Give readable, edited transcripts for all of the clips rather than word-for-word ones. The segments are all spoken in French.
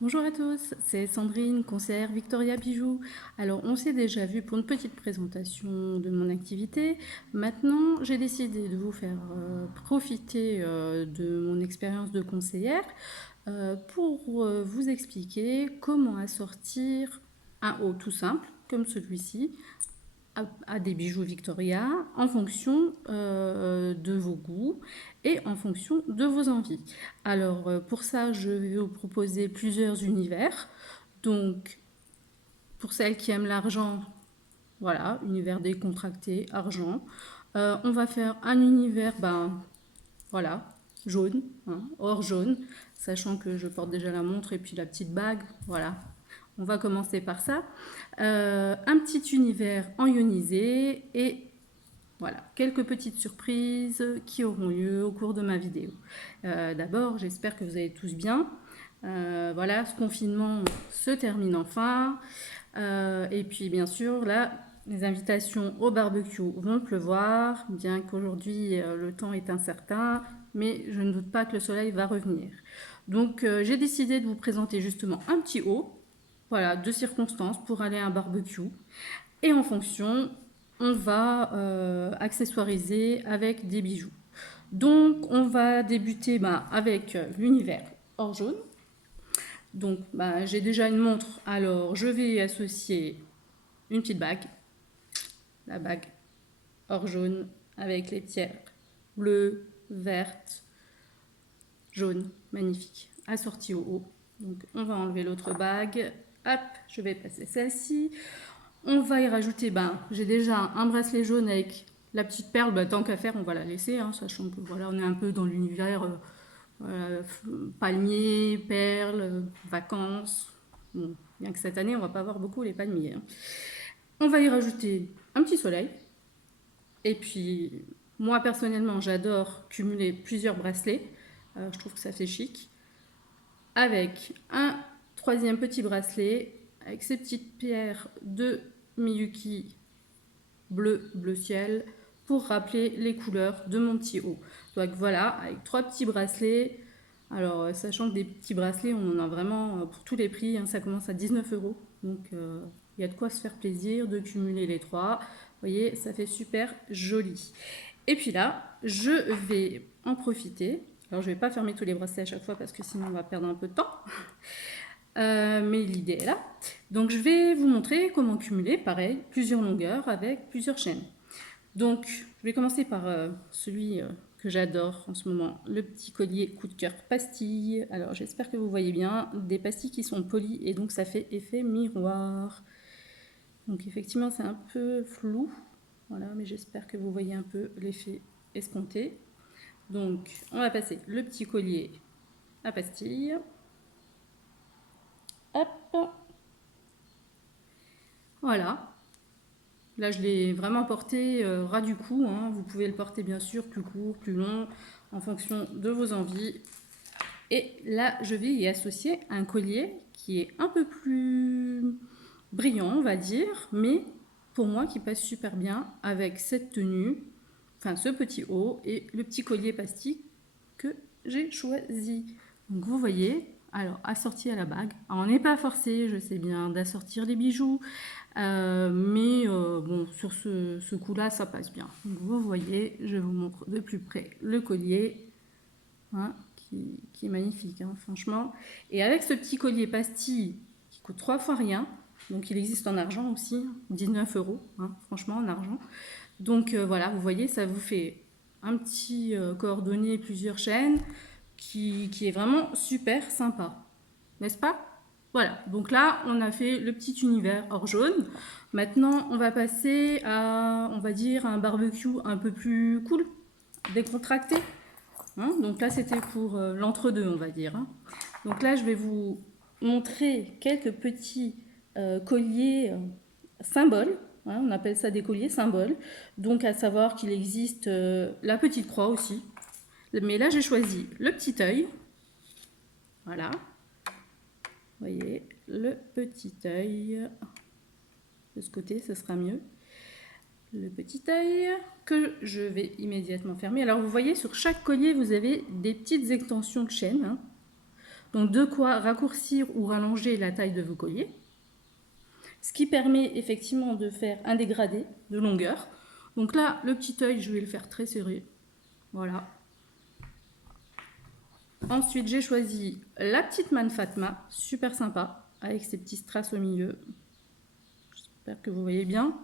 Bonjour à tous, c'est Sandrine, conseillère Victoria Bijoux. Alors, on s'est déjà vu pour une petite présentation de mon activité. Maintenant, j'ai décidé de vous faire profiter de mon expérience de conseillère pour vous expliquer comment assortir un haut tout simple, comme celui-ci, à des bijoux Victoria en fonction de vos goûts et en fonction de vos envies. Alors pour ça, je vais vous proposer plusieurs univers. Donc pour celles qui aiment l'argent, voilà, univers décontracté, argent. On va faire un univers, voilà, jaune, hein, or jaune, sachant que je porte déjà la montre et puis la petite bague, voilà. On va commencer par ça. Un petit univers en ionisé et voilà, quelques petites surprises qui auront lieu au cours de ma vidéo. D'abord, j'espère que vous allez tous bien. Voilà, ce confinement se termine enfin. Et puis, bien sûr, là, les invitations au barbecue vont pleuvoir, bien qu'aujourd'hui le temps est incertain, mais je ne doute pas que le soleil va revenir. Donc, j'ai décidé de vous présenter justement un petit haut, voilà, de circonstances pour aller à un barbecue. Et en fonction, on va accessoiriser avec des bijoux. Donc, on va débuter avec l'univers or jaune. Donc, j'ai déjà une montre, alors je vais y associer une petite bague, la bague or jaune avec les pierres bleues, vertes, jaunes, magnifique, assortie au haut. Donc, on va enlever l'autre bague. Hop, je vais passer celle-ci. On va y rajouter, j'ai déjà un bracelet jaune avec la petite perle, tant qu'à faire, on va la laisser, hein, sachant que voilà, on est un peu dans l'univers voilà, palmier, perles, vacances. Bon, bien que cette année, on va pas avoir beaucoup les palmiers, hein. On va y rajouter un petit soleil. Et puis, moi personnellement, j'adore cumuler plusieurs bracelets. Je trouve que ça fait chic. Avec un troisième petit bracelet, avec ces petites pierres de Miyuki bleu ciel, pour rappeler les couleurs de mon petit haut. Donc voilà, avec trois petits bracelets. Alors, sachant que des petits bracelets, on en a vraiment pour tous les prix, hein, ça commence à 19 €. Donc, il y a de quoi se faire plaisir, de cumuler les trois. Vous voyez, ça fait super joli. Et puis là, je vais en profiter. Alors, je ne vais pas fermer tous les bracelets à chaque fois parce que sinon, on va perdre un peu de temps. Mais l'idée est là. Donc, je vais vous montrer comment cumuler, pareil, plusieurs longueurs avec plusieurs chaînes. Donc, je vais commencer par celui que j'adore en ce moment, le petit collier coup de cœur pastille. Alors, j'espère que vous voyez bien, des pastilles qui sont polies et donc ça fait effet miroir. Donc, effectivement, c'est un peu flou, voilà, mais j'espère que vous voyez un peu l'effet escompté. Donc, on va passer le petit collier à pastille. Hop, voilà. Là, je l'ai vraiment porté ras du cou, hein. Vous pouvez le porter bien sûr plus court, plus long, en fonction de vos envies. Et là, je vais y associer un collier qui est un peu plus brillant, on va dire, mais pour moi qui passe super bien avec cette tenue, enfin ce petit haut et le petit collier pastille que j'ai choisi. Donc vous voyez, alors assorti à la bague. Alors, on n'est pas forcé, je sais bien, d'assortir les bijoux, mais bon, sur ce coup-là, ça passe bien. Donc vous voyez, je vous montre de plus près le collier, hein, qui est magnifique, hein, franchement. Et avec ce petit collier pastille qui coûte 3 fois rien, donc il existe en argent aussi, 19 €, hein, franchement en argent. Donc voilà, vous voyez, ça vous fait un petit coordonné, plusieurs chaînes, qui est vraiment super sympa, n'est-ce pas? Voilà, donc là, on a fait le petit univers or jaune. Maintenant, on va passer à, on va dire, un barbecue un peu plus cool, décontracté. Hein, donc là, c'était pour l'entre-deux, on va dire, hein. Donc là, je vais vous montrer quelques petits colliers symboles. Hein, on appelle ça des colliers symboles. Donc à savoir qu'il existe la petite croix aussi. Mais là, j'ai choisi le petit œil. Voilà. Vous voyez, le petit œil. De ce côté, ce sera mieux. Le petit œil que je vais immédiatement fermer. Alors vous voyez, sur chaque collier, vous avez des petites extensions de chaîne, hein. Donc de quoi raccourcir ou rallonger la taille de vos colliers. Ce qui permet effectivement de faire un dégradé de longueur. Donc là, le petit œil, je vais le faire très serré. Voilà. Ensuite, j'ai choisi la petite Manne Fatma, super sympa, avec ses petits strass au milieu. J'espère que vous voyez bien.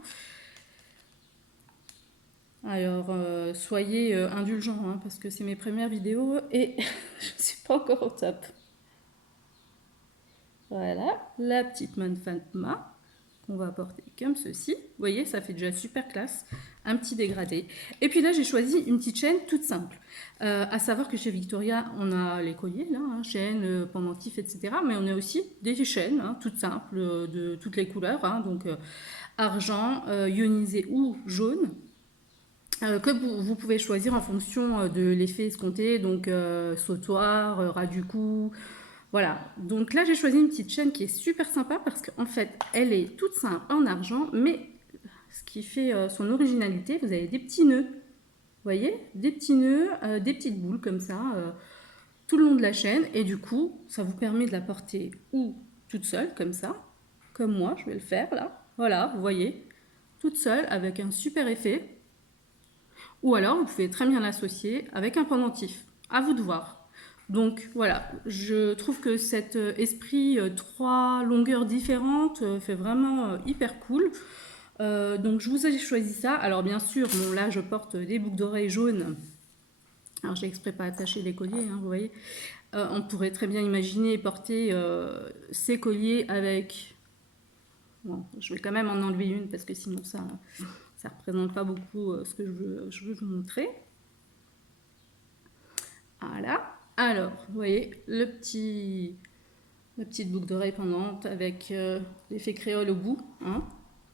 Alors, soyez indulgents, hein, parce que c'est mes premières vidéos et je ne suis pas encore au top. Voilà, la petite Manne Fatma qu'on va porter comme ceci. Vous voyez, ça fait déjà super classe. Un petit dégradé. Et puis là, j'ai choisi une petite chaîne toute simple. À savoir que chez Victoria, on a les colliers, là, hein, chaînes, pendentifs, etc. Mais on a aussi des chaînes hein, toutes simples, de toutes les couleurs. Hein, donc, argent, ionisé ou jaune. Que vous pouvez choisir en fonction de l'effet escompté, donc sautoir, ras du cou, voilà. Donc là j'ai choisi une petite chaîne qui est super sympa parce qu'en fait elle est toute simple en argent, mais ce qui fait son originalité, vous avez des petits nœuds, vous voyez, des petits nœuds, des petites boules comme ça, tout le long de la chaîne, et du coup ça vous permet de la porter ou toute seule comme ça, comme moi je vais le faire là, voilà, vous voyez, toute seule avec un super effet. Ou alors, vous pouvez très bien l'associer avec un pendentif. À vous de voir. Donc voilà, je trouve que cet esprit 3 longueurs différentes fait vraiment hyper cool. Donc je vous ai choisi ça. Alors bien sûr, bon, là je porte des boucles d'oreilles jaunes. Alors j'ai exprès pas attaché les colliers, hein, vous voyez. On pourrait très bien imaginer porter ces colliers avec... Bon, je vais quand même en enlever une parce que sinon ça ne représente pas beaucoup ce que je veux vous montrer. Voilà. Alors, vous voyez, la petite boucle d'oreille pendante avec l'effet créole au bout. Hein.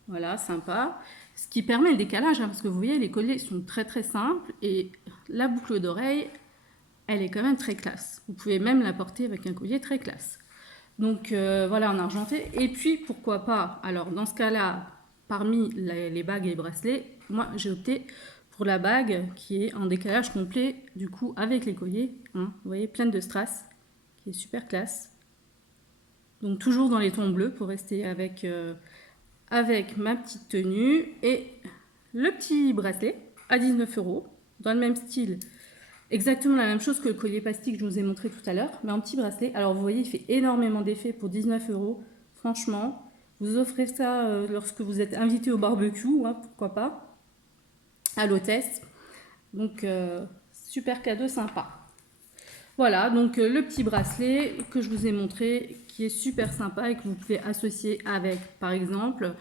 Voilà, sympa. Ce qui permet le décalage, hein, parce que vous voyez, les colliers sont très très simples et la boucle d'oreille, elle est quand même très classe. Vous pouvez même la porter avec un collier très classe. Donc voilà, en argenté. Et puis, pourquoi pas, alors dans ce cas-là, parmi les bagues et les bracelets, moi j'ai opté pour la bague qui est en décalage complet, du coup, avec les colliers. Hein, vous voyez, pleine de strass, qui est super classe. Donc toujours dans les tons bleus pour rester avec ma petite tenue. Et le petit bracelet à 19 €, dans le même style. Exactement la même chose que le collier plastique que je vous ai montré tout à l'heure, mais en petit bracelet. Alors vous voyez, il fait énormément d'effet pour 19 €. Franchement, vous offrez ça lorsque vous êtes invité au barbecue, hein, pourquoi pas, à l'hôtesse. Donc super cadeau sympa. Voilà, donc le petit bracelet que je vous ai montré, qui est super sympa et que vous pouvez associer avec, par exemple,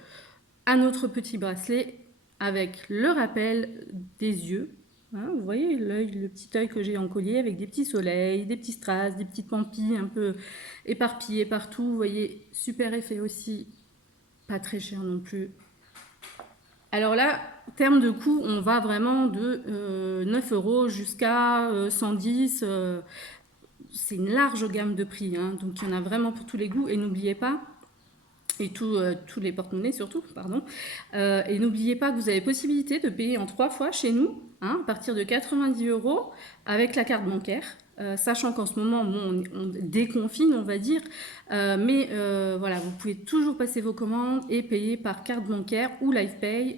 un autre petit bracelet avec le rappel des yeux. Hein, vous voyez l'œil, le petit œil que j'ai en collier avec des petits soleils, des petits strass, des petites pampilles un peu éparpillées partout. Vous voyez, super effet aussi, pas très cher non plus. Alors là, terme de coût, on va vraiment de 9 € jusqu'à 110 €. C'est une large gamme de prix, hein, donc il y en a vraiment pour tous les goûts. Et n'oubliez pas, et tous les porte-monnaies surtout, pardon. Et n'oubliez pas que vous avez possibilité de payer en 3 fois chez nous, hein, à partir de 90 € avec la carte bancaire. Sachant qu'en ce moment, bon, on déconfine, on va dire, mais voilà, vous pouvez toujours passer vos commandes et payer par carte bancaire ou LivePay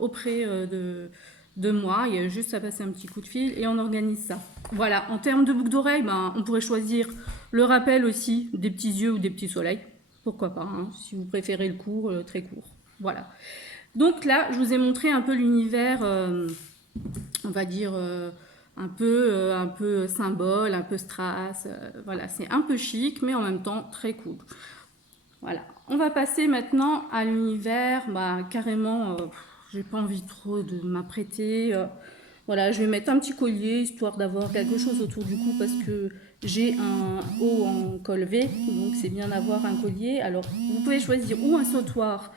auprès de moi. Il y a juste à passer un petit coup de fil et on organise ça. Voilà, en termes de boucle d'oreille, ben, on pourrait choisir le rappel aussi des petits yeux ou des petits soleils. Pourquoi pas, hein, si vous préférez le court, très court. Voilà. Donc là, je vous ai montré un peu l'univers, on va dire, un peu symbole, un peu strass. Voilà, c'est un peu chic, mais en même temps très cool. Voilà. On va passer maintenant à l'univers, bah, carrément, j'ai pas envie trop de m'apprêter. Voilà, je vais mettre un petit collier, histoire d'avoir quelque chose autour du cou, parce que j'ai un haut en col V, donc c'est bien d'avoir un collier. Alors, vous pouvez choisir ou un sautoir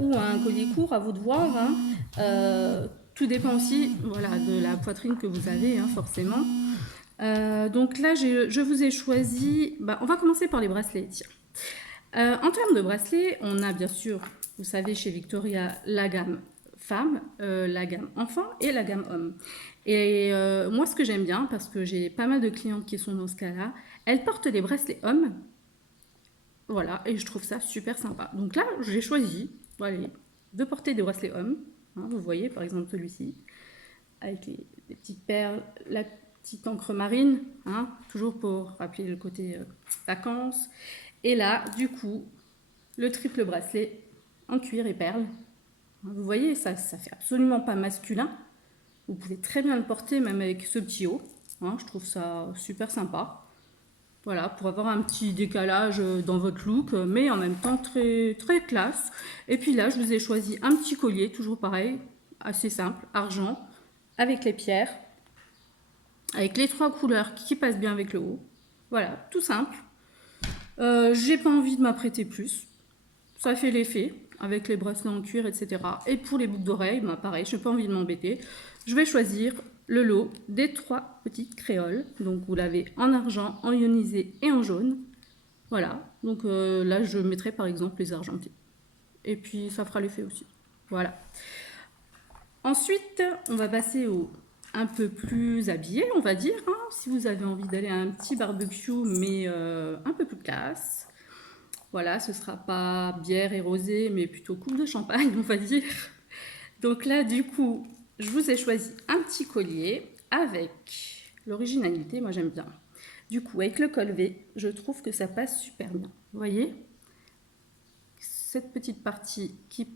ou un collier court, à vous de voir. Hein. Tout dépend aussi, voilà, de la poitrine que vous avez, hein, forcément. Donc là, je vous ai choisi... Bah, on va commencer par les bracelets, tiens. En termes de bracelets, on a bien sûr, vous savez, chez Victoria, la gamme femme, la gamme enfant et la gamme homme. Et moi, ce que j'aime bien, parce que j'ai pas mal de clientes qui sont dans ce cas-là, Elle porte des bracelets hommes. Voilà, et je trouve ça super sympa. Donc là, j'ai choisi, voilà, de porter des bracelets hommes. Hein, vous voyez, par exemple, celui-ci, avec les petites perles, la petite encre marine, hein, toujours pour rappeler le côté vacances. Et là, du coup, le triple bracelet en cuir et perles. Vous voyez, ça fait absolument pas masculin. Vous pouvez très bien le porter même avec ce petit haut. Hein, je trouve ça super sympa. Voilà, pour avoir un petit décalage dans votre look, mais en même temps très, très classe. Et puis là, je vous ai choisi un petit collier, toujours pareil, assez simple, argent, avec les pierres, avec les 3 couleurs qui passent bien avec le haut. Voilà, tout simple. J'ai pas envie de m'apprêter plus. Ça fait l'effet, avec les bracelets en cuir, etc. Et pour les boucles d'oreilles, bah pareil, je n'ai pas envie de m'embêter. Je vais choisir le lot des 3 petites créoles. Donc vous l'avez en argent, en ionisé et en jaune. Voilà, donc là je mettrai par exemple les argentés. Et puis ça fera l'effet aussi. Voilà. Ensuite, on va passer au un peu plus habillé, on va dire. Hein, si vous avez envie d'aller à un petit barbecue, mais un peu plus classe. Voilà, ce sera pas bière et rosé, mais plutôt coupe de champagne, on va dire. Donc là, du coup, je vous ai choisi un petit collier avec l'originalité, moi j'aime bien. Du coup, avec le col V, je trouve que ça passe super bien. Vous voyez? Cette petite partie qui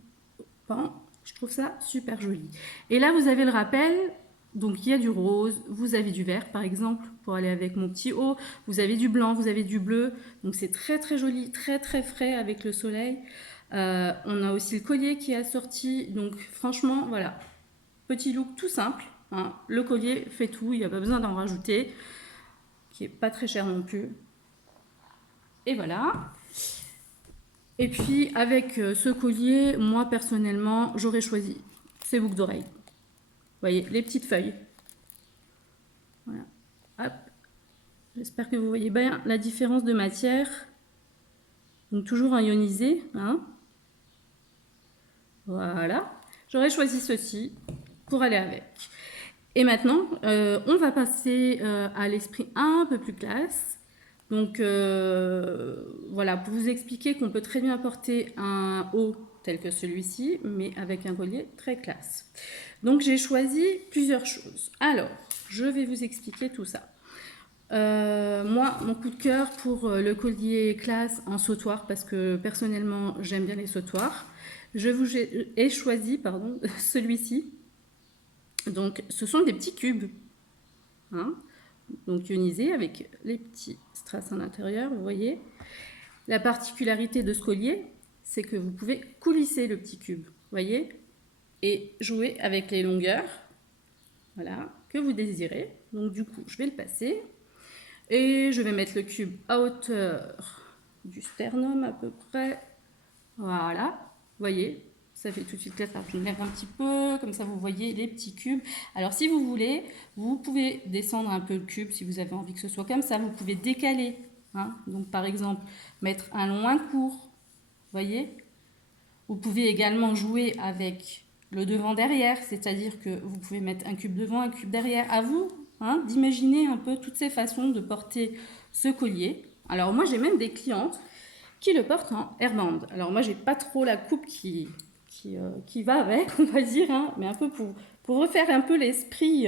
pend, je trouve ça super joli. Et là, vous avez le rappel. Donc, il y a du rose, vous avez du vert, par exemple, pour aller avec mon petit haut. Vous avez du blanc, vous avez du bleu. Donc, c'est très, très joli, très, très frais avec le soleil. On a aussi le collier qui est assorti. Donc, franchement, voilà. Petit look tout simple. Hein. Le collier fait tout, il n'y a pas besoin d'en rajouter. Qui n'est pas très cher non plus. Et voilà. Et puis, avec ce collier, moi, personnellement, j'aurais choisi ces boucles d'oreilles. Vous voyez, les petites feuilles. Voilà. Hop. J'espère que vous voyez bien la différence de matière. Donc, toujours un ionisé. Hein. Voilà. J'aurais choisi ceci pour aller avec. Et maintenant, on va passer à l'esprit un peu plus classe. Donc voilà, pour vous expliquer qu'on peut très bien porter un haut tel que celui-ci, mais avec un collier très classe. Donc j'ai choisi plusieurs choses. Alors, je vais vous expliquer tout ça. Moi, mon coup de cœur pour le collier classe en sautoir, parce que personnellement, j'aime bien les sautoirs. Je vous ai choisi pardon, celui-ci. Donc, ce sont des petits cubes. Hein, donc ionisés avec les petits strass à l'intérieur, vous voyez. La particularité de ce collier, c'est que vous pouvez coulisser le petit cube, vous voyez, et jouer avec les longueurs, voilà, que vous désirez. Donc du coup, je vais le passer et je vais mettre le cube à hauteur du sternum à peu près. Voilà, vous voyez, ça fait tout de suite là, ça génère un petit peu, comme ça vous voyez les petits cubes. Alors si vous voulez, vous pouvez descendre un peu le cube si vous avez envie que ce soit comme ça. Vous pouvez décaler, hein. Donc par exemple, mettre un long, un court, vous voyez. Vous pouvez également jouer avec le devant-derrière, c'est-à-dire que vous pouvez mettre un cube devant, un cube derrière. À vous hein, d'imaginer un peu toutes ces façons de porter ce collier. Alors moi j'ai même des clientes qui le portent en airband. Alors moi j'ai pas trop la coupe qui va avec, on va dire, hein, mais un peu pour refaire un peu l'esprit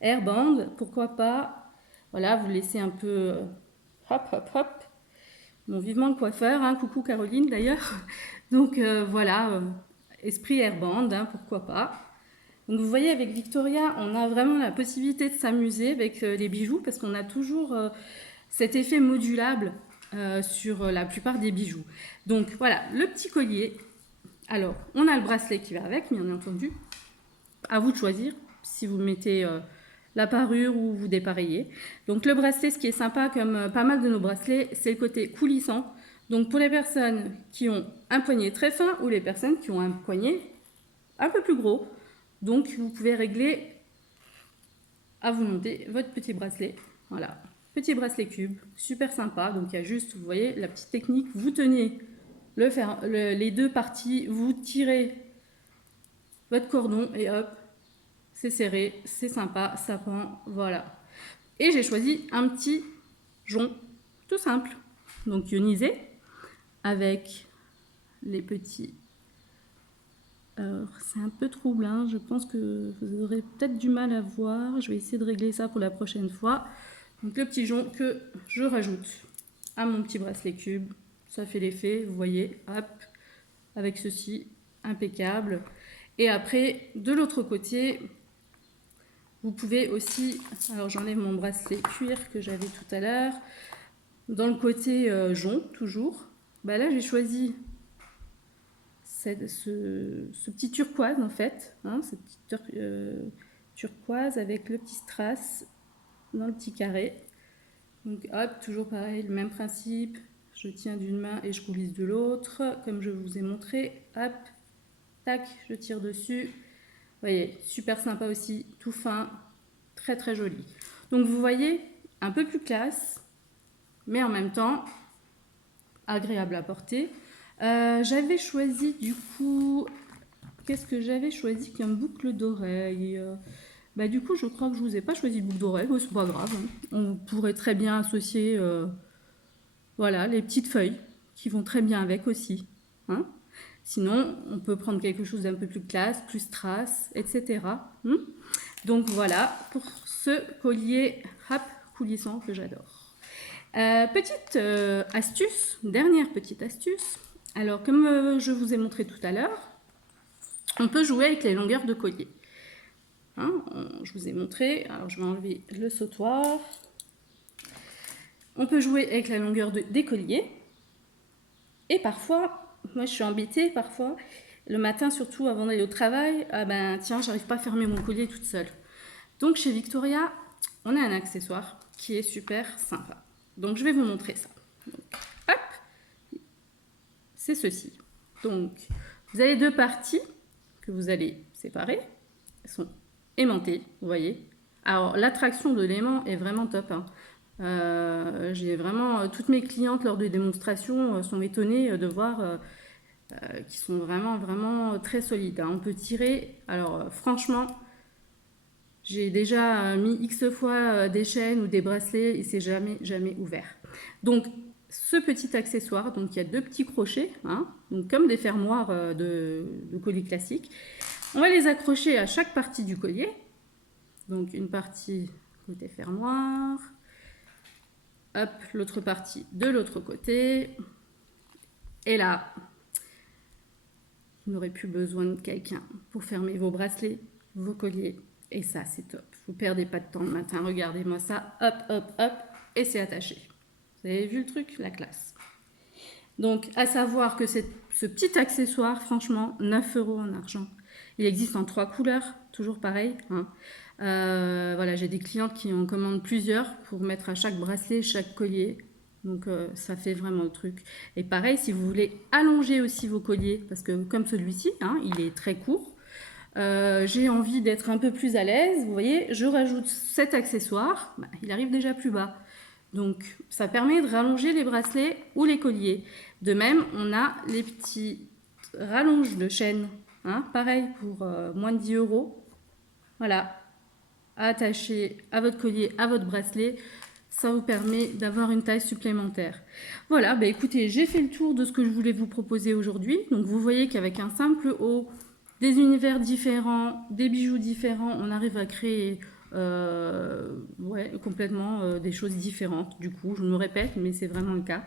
airband, pourquoi pas, voilà, vous laissez un peu hop, hop, hop. Bon, vivement le coiffeur, hein, coucou Caroline d'ailleurs. Donc voilà, esprit airband, hein, pourquoi pas. Donc vous voyez, avec Victoria, on a vraiment la possibilité de s'amuser avec les bijoux, parce qu'on a toujours cet effet modulable sur la plupart des bijoux. Donc voilà, le petit collier. Alors, on a le bracelet qui va avec, bien entendu. À vous de choisir si vous mettez la parure ou vous dépareillez. Donc le bracelet, ce qui est sympa, comme pas mal de nos bracelets, c'est le côté coulissant. Donc pour les personnes qui ont un poignet très fin ou les personnes qui ont un poignet un peu plus gros. Donc vous pouvez régler à vous monter votre petit bracelet. Voilà, petit bracelet cube, super sympa. Donc il y a juste, vous voyez, la petite technique, vous tenez les deux parties, vous tirez votre cordon et hop, c'est serré, c'est sympa, ça pend, voilà. Et j'ai choisi un petit jonc tout simple. Donc ionisé avec les petits... Alors c'est un peu troublant, je pense que vous aurez peut-être du mal à voir. Je vais essayer de régler ça pour la prochaine fois. Donc le petit jonc que je rajoute à mon petit bracelet cube, ça fait l'effet, vous voyez, hop, avec ceci, impeccable. Et après, de l'autre côté, vous pouvez aussi, alors j'enlève mon bracelet cuir que j'avais tout à l'heure, dans le côté jonc, toujours, bah là j'ai choisi ce petit turquoise en fait, hein, ce petit turquoise avec le petit strass dans le petit carré. Donc hop, toujours pareil, le même principe, je tiens d'une main et je coulisse de l'autre, comme je vous ai montré, hop, tac, je tire dessus. Vous voyez, super sympa aussi, tout fin, très très joli. Donc vous voyez, un peu plus classe, mais en même temps agréable à porter. J'avais choisi du coup, qu'est-ce que j'avais choisi comme boucle d'oreille? Bah du coup je crois que je vous ai pas choisi de boucle d'oreille, c'est pas grave, hein. On pourrait très bien associer voilà, les petites feuilles qui vont très bien avec aussi, hein. Sinon on peut prendre quelque chose d'un peu plus classe, plus strass, etc. Donc voilà pour ce collier hop coulissant que j'adore. Petite astuce, dernière petite astuce. Alors comme je vous ai montré tout à l'heure, on peut jouer avec les longueurs de collier. Hein, je vous ai montré, alors je vais enlever le sautoir. On peut jouer avec la longueur des colliers. Et parfois, moi je suis embêtée parfois, le matin surtout avant d'aller au travail, ah ben tiens, j'arrive pas à fermer mon collier toute seule. Donc chez Victoria, on a un accessoire qui est super sympa. Donc je vais vous montrer ça. Donc, hop, c'est ceci. Donc vous avez deux parties que vous allez séparer. Elles sont aimantées, vous voyez. Alors l'attraction de l'aimant est vraiment top, hein. J'ai vraiment toutes mes clientes lors des démonstrations sont étonnées de voir qu'ils sont vraiment très solides, hein. On peut tirer, alors franchement j'ai déjà mis X fois des chaînes ou des bracelets et c'est jamais ouvert. Donc ce petit accessoire, donc il y a deux petits crochets, hein, donc comme des fermoirs de collier classique. On va les accrocher à chaque partie du collier. Donc une partie côté fermoir, hop, l'autre partie de l'autre côté. Et là, vous n'aurez plus besoin de quelqu'un pour fermer vos bracelets, vos colliers. Et ça, c'est top. Vous ne perdez pas de temps le matin. Regardez-moi ça. Hop, hop, hop. Et c'est attaché. Vous avez vu le truc? La classe. Donc, à savoir que ce petit accessoire, franchement, 9 € en argent. Il existe en 3 couleurs, toujours pareil, hein. Voilà, j'ai des clientes qui en commandent plusieurs pour mettre à chaque bracelet, chaque collier. Donc ça fait vraiment le truc. Et pareil, si vous voulez allonger aussi vos colliers, parce que comme celui-ci, hein, il est très court, j'ai envie d'être un peu plus à l'aise, vous voyez, je rajoute cet accessoire, bah, il arrive déjà plus bas. Donc ça permet de rallonger les bracelets ou les colliers. De même, on a les petits rallonges de chaîne, hein, pareil pour moins de 10 €. Voilà, attaché à votre collier, à votre bracelet, ça vous permet d'avoir une taille supplémentaire. Voilà, bah écoutez, j'ai fait le tour de ce que je voulais vous proposer aujourd'hui. Donc vous voyez qu'avec un simple haut, des univers différents, des bijoux différents, on arrive à créer ouais, complètement des choses différentes. Du coup, je me répète, mais c'est vraiment le cas.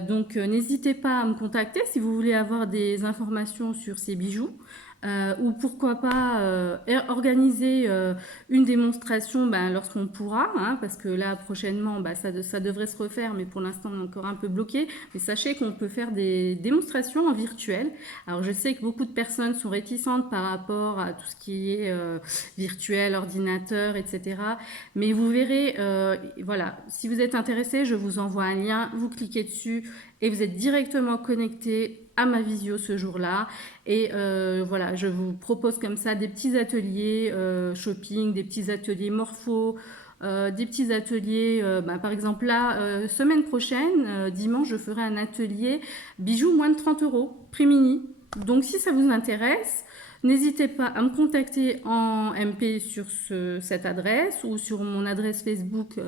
Donc n'hésitez pas à me contacter si vous voulez avoir des informations sur ces bijoux. Ou pourquoi pas organiser une démonstration lorsqu'on pourra, hein, parce que là prochainement ça devrait se refaire, mais pour l'instant on est encore un peu bloqué. Mais sachez qu'on peut faire des démonstrations en virtuel. Alors je sais que beaucoup de personnes sont réticentes par rapport à tout ce qui est virtuel, ordinateur, etc. Mais vous verrez, voilà, si vous êtes intéressé, je vous envoie un lien, vous cliquez dessus et vous êtes directement connecté à ma visio ce jour-là. Et voilà, je vous propose comme ça des petits ateliers shopping, des petits ateliers morpho, des petits ateliers, par exemple là, semaine prochaine, dimanche, je ferai un atelier bijoux moins de 30 €, prix mini. Donc si ça vous intéresse, N'hésitez pas à me contacter en MP sur cette adresse ou sur mon adresse Facebook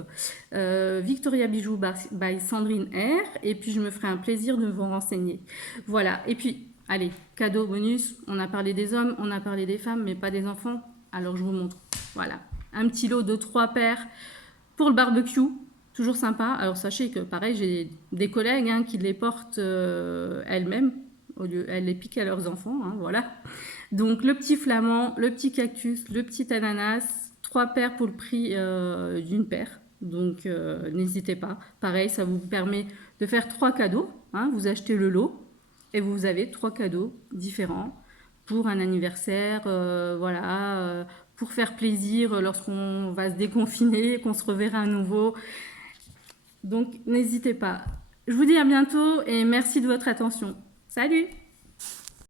Victoria Bijoux by Sandrine R. Et puis je me ferai un plaisir de vous renseigner. Voilà. Et puis, allez, cadeau bonus. On a parlé des hommes, on a parlé des femmes, mais pas des enfants. Alors je vous montre. Voilà. Un petit lot de 3 paires pour le barbecue. Toujours sympa. Alors sachez que pareil, j'ai des collègues qui les portent elles-mêmes. Elles les piquent à leurs enfants. Voilà. Donc le petit flamand, le petit cactus, le petit ananas, 3 paires pour le prix d'une paire. Donc n'hésitez pas. Pareil, ça vous permet de faire 3 cadeaux. Vous achetez le lot et vous avez 3 cadeaux différents pour un anniversaire, voilà, pour faire plaisir lorsqu'on va se déconfiner, qu'on se reverra à nouveau. Donc n'hésitez pas. Je vous dis à bientôt et merci de votre attention. Salut!